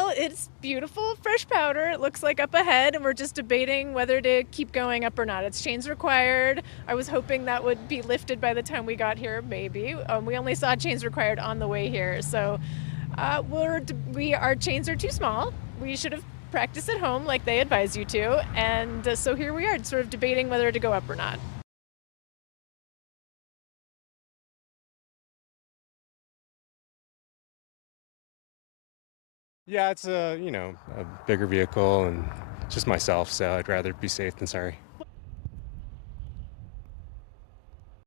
Well, it's beautiful, fresh powder. It looks like up ahead, and we're just debating whether to keep going up or not. It's chains required. I was hoping that would be lifted by the time we got here, maybe. We only saw chains required on the way here, so our chains are too small. We should have practiced at home like they advise you to, and so here we are, sort of debating whether to go up or not. Yeah, it's a bigger vehicle and just myself, so I'd rather be safe than sorry.